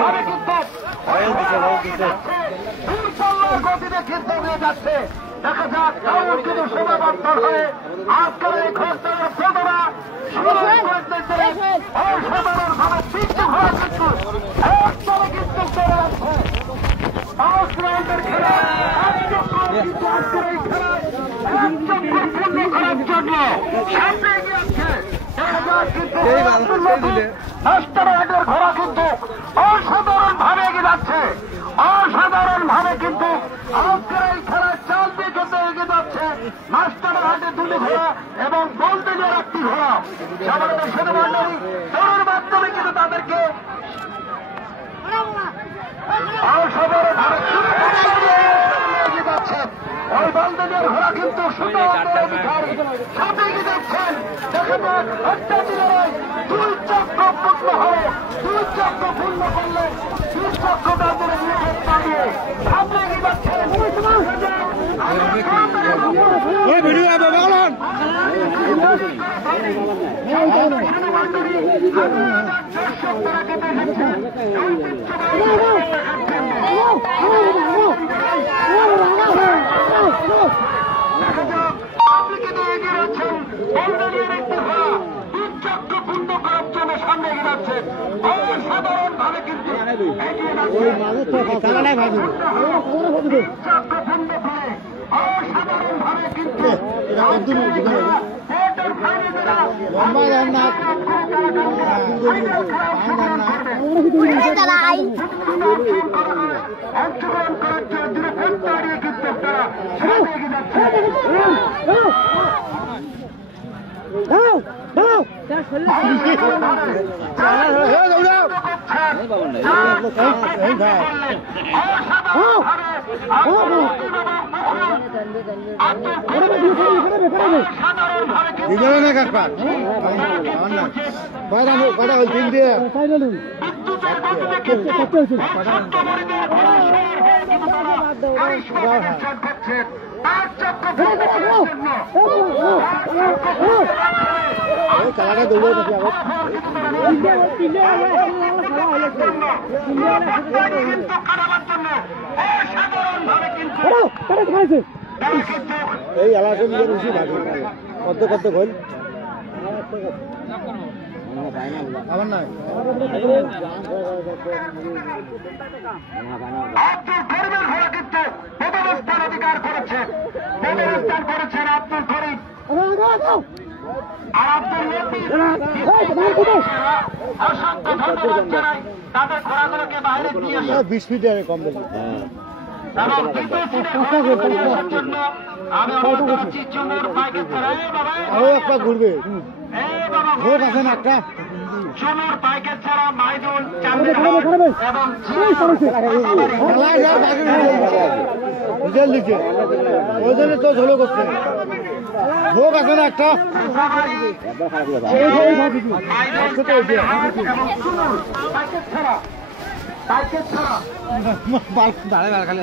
ভাবে কিন্তু গতিতে কিন্তু নিয়ে যাচ্ছে। দেখা যাক কারণ কিন্তু সীমাবদ্ধ হয়ে আজকের এই ঘটনার ঘটনা অসাধারণ ভাবে চিত্ত হওয়া কিন্তু একদমই কিন্তু চলে যাচ্ছে। 5 রাউন্ডের খেলা কিন্তু আজকের এই খেলায় পূর্ণ করার জন্য সামনে এগিয়ে যাচ্ছে। দেখা যাক কিন্তু মাস্টার ঘোড়া কিন্তু অসাধারণ ভাবে এগিয়ে যাচ্ছে। অসাধারণ ভাবে কিন্তু আজকের এই খেলায় চাল দিয়ে কিন্তু এগিয়ে যাচ্ছে মাস্টার হাটে 2টি ঘোড়া এবং বলদেজের 1টি ঘোড়া। সাধারণত সেনাবাহিনী দৌড়ের মাধ্যমে কিন্তু তাদেরকে অসাধারণ ভাবে এগিয়ে যাচ্ছেন। ওই বলদেজের ঘোড়া কিন্তু সামনে এগিয়ে যাচ্ছেন। দেখা যাক অত্যাচারের 2 চক্র পূর্ণ হয়ে 2 চক্র পূর্ণ করলে 2 চক্র তাদের নিয়ে দাঁড়িয়ে সামনে এগিয়ে যাচ্ছেন। সামনে এগিয়ে যাচ্ছেন অসাধারণ ভাবে কিন্তু অসাধারণ ভাবে কিন্তু অংশগ্রহণ করার জন্য দাঁড়িয়ে কিন্তু তারা সামনে এগিয়ে যাচ্ছে। খেলাটা দৌড়ে নাকি এই এলাকা নিয়ে বেশি ভাগে কত কত গোল আমার নয় অধিকার করেছেন আব্দুল করিম আর অসংখ্য ধন্যবাদ জানাই তাদের ঘোড়াগুলোকে বাইরে দিয়ে 20 ফিট কম বেশি এবং জন্য আমি অনুরোধ করছি চুনুর পাইকের ছাড়াই একটা ঘুরবে ভোট আছে না একটা চুনুর পাইকের ছাড়া মাইদুল চাঁদের এবং বুঝে লিখে ওই জন্য তো ঝোলো করছে ভোগ আছে না একটা পাইকের ছাড়া দাঁড়ায় খালি